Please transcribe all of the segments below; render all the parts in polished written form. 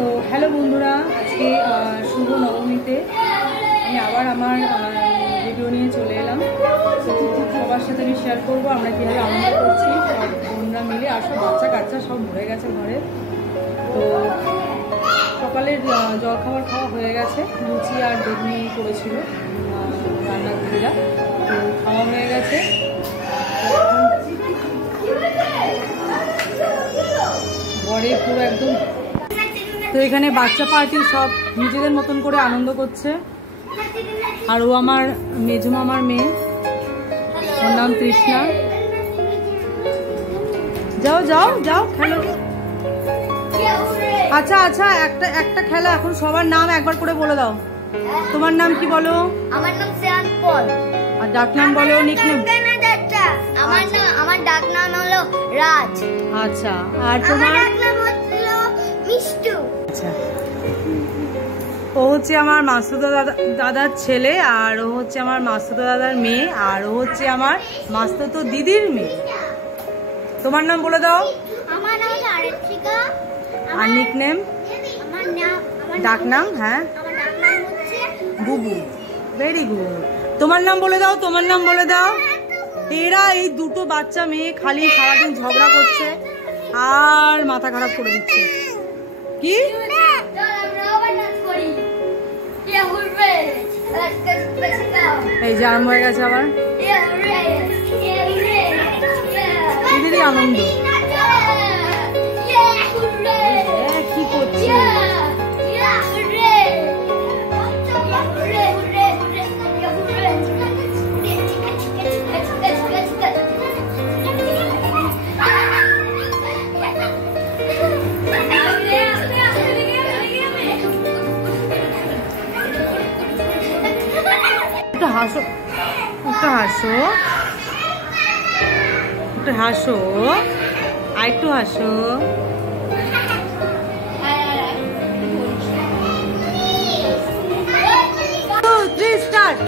তো হ্যালো বন্ধুরা, আজকে শুভ নবমীতে আমি আবার আমার ভিডিও নিয়ে চলে এলাম। তো সবার সাথে আমি শেয়ার করবো আমরা কীভাবে আনন্দ করছি সব বোনরা মিলে, আর সব বাচ্চা কাচ্চা সব ভরে গেছে ঘরে। তো সকালের জলখাবার খাওয়া হয়ে গেছে, লুচি আর বেগুনি করেছিল রান্নাঘুরিরা, তো খাওয়া হয়ে গেছে। ঘরে পুরো একদম, তো এখানে বাচ্চা পার্টি সব নিজেদের মতন করে আনন্দ করছে। আর ও আমার মেজো মামার মেয়ে, ওর নাম তৃষ্ণা। যাও যাও যাও খেলো। আচ্ছা আচ্ছা, একটা খেলা, এখন সবার নাম একবার করে বলে দাও। তোমার নাম কি বলো? আমার নাম শ্রেয়ান পল। আর ডাক নাম বলো, নিকনেম? আমার ডাক নাম হলো রাজ। আচ্ছা, আর তোমার? ডাক নাম হলো মিষ্টু। আচ্ছা, ও হচ্ছে আমার মাসুদা দাদার ছেলে, আর ও হচ্ছে আমার মাসুদা দাদার মেয়ে, আর ও হচ্ছে আমার মাসুতো দিদির মেয়ে। তোমার নাম বলে দাও। আমার নাম হলো আরেত্রিকা। আর নিকনেম? আমার নাম, ডাক নাম? হ্যাঁ, আমার ডাক নাম হচ্ছে বুবু। Very good. তোমার নাম বলে দাও, তোমার নাম বলে দাও। এরা এই দুটো বাচ্চা মেয়ে খালি সারাদিন ঝগড়া করছে আর মাথা খারাপ করে দিচ্ছে। কি এই যে আরম্ভ হয়ে গেছে আবার, এদেরই আনন্দ। কি করছে? একটু হাসো, একটু হাসো, একটু হাসো, আর একটু হাসো। স্টার্ট।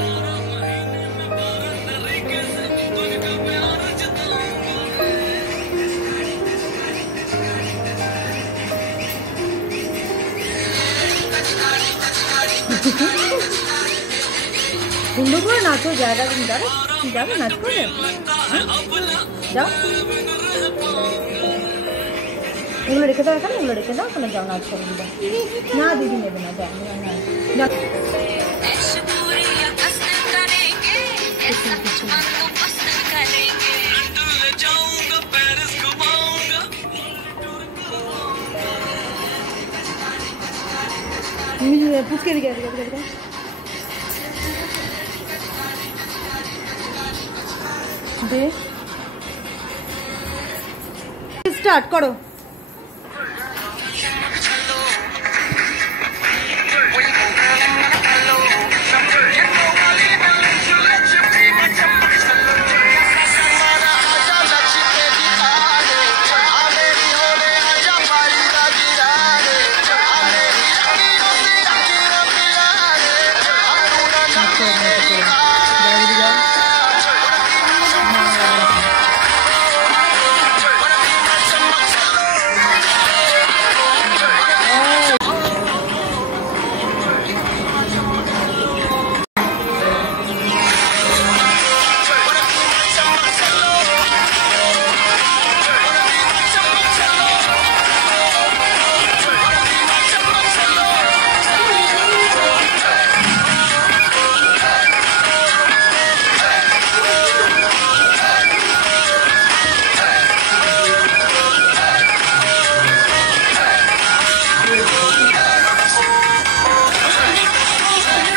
সুন্দর করে নাচো, জায়গা তুমি যাবে, যাবে নাচ করে, যাও। এগুলো রেখে দাও এখানে, এগুলো রেখে দাও ওখানে, যাও নাচ করে দিবা। না দিদি নেবে না, যাও। পুচকে দিকে স্টার্ট করো।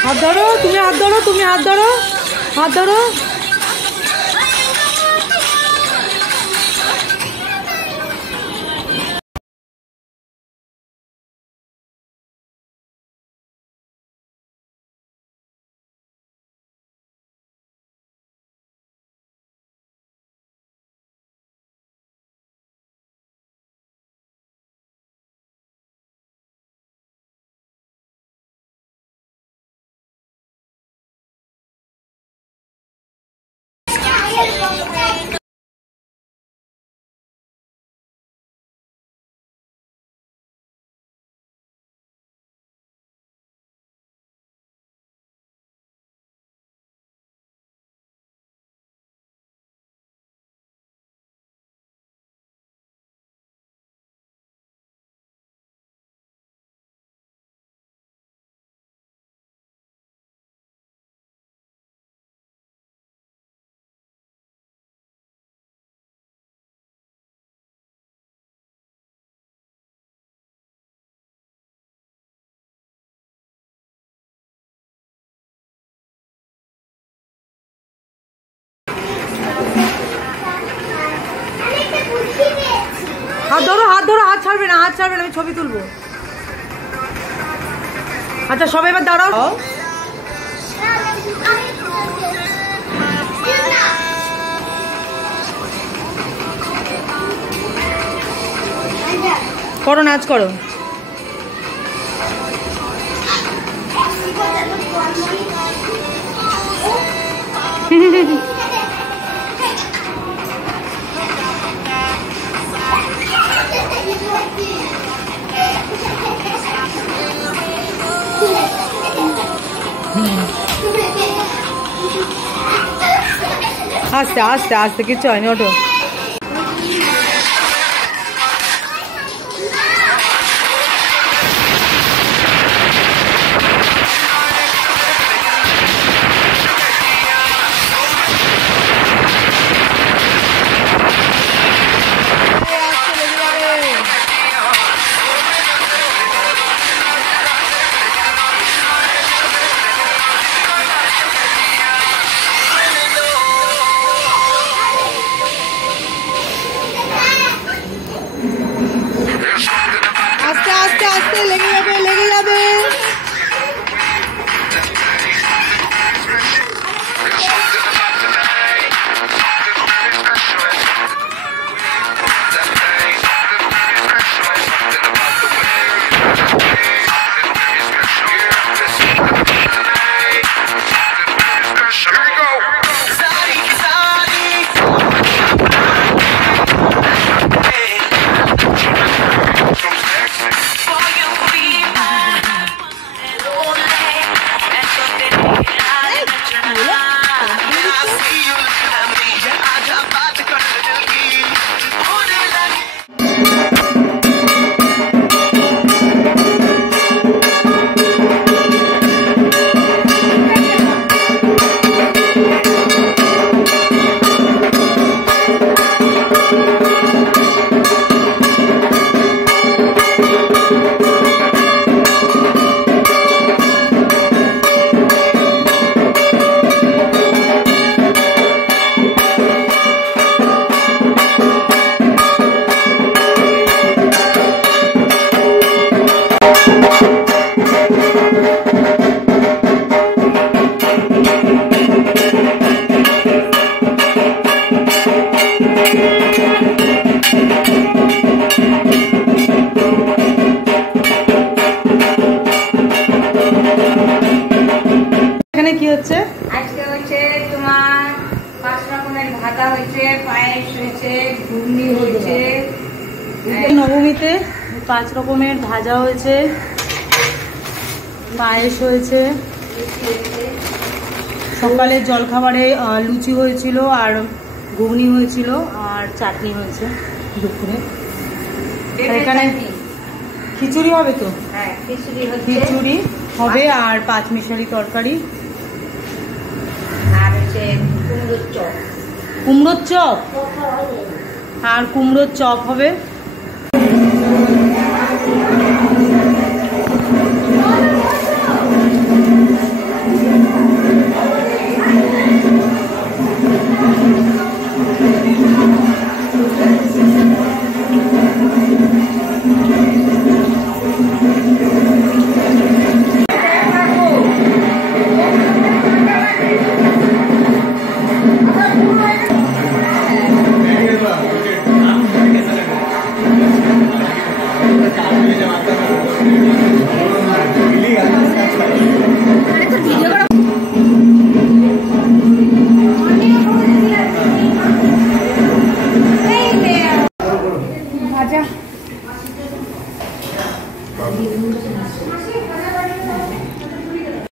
হাত ধরো, তুমি হাত ধরো, তুমি হাত ধরো, হাত ধরো। হাত ধরো, হাত ছাড়বে না, আমি ছবি তুলবো। আচ্ছা সবাই এবার দাঁড়াও। করো, নাচ করো। আস্তে আস্তে আস্তে, কিচ্ছু হয়নি, ওঠো। আস্তে আস্তে আস্তে, লেগে যাবে, লেগে যাবে। এখানে কি হচ্ছে? আজকে হচ্ছে তোমার 5 রকমের ভাজা হয়েছে, পায়েস হয়েছে, ঘুগনি হয়েছে। নবমীতে 5 রকমের ভাজা হয়েছে, পায়েস হয়েছে, সকালে জলখাবারে লুচি হয়েছিল আর ঘুগনি হয়েছিল আর চাটনি হয়েছে দুপুরে। এখানে খিচুড়ি হবে তো? হ্যাঁ, খিচুড়ি হচ্ছে, খিচুড়ি হবে আর 5 মিশালি তরকারি আর হচ্ছে কুমড়োর চপ। কুমড়োর চপ আর কুমড়োর চপ হবে।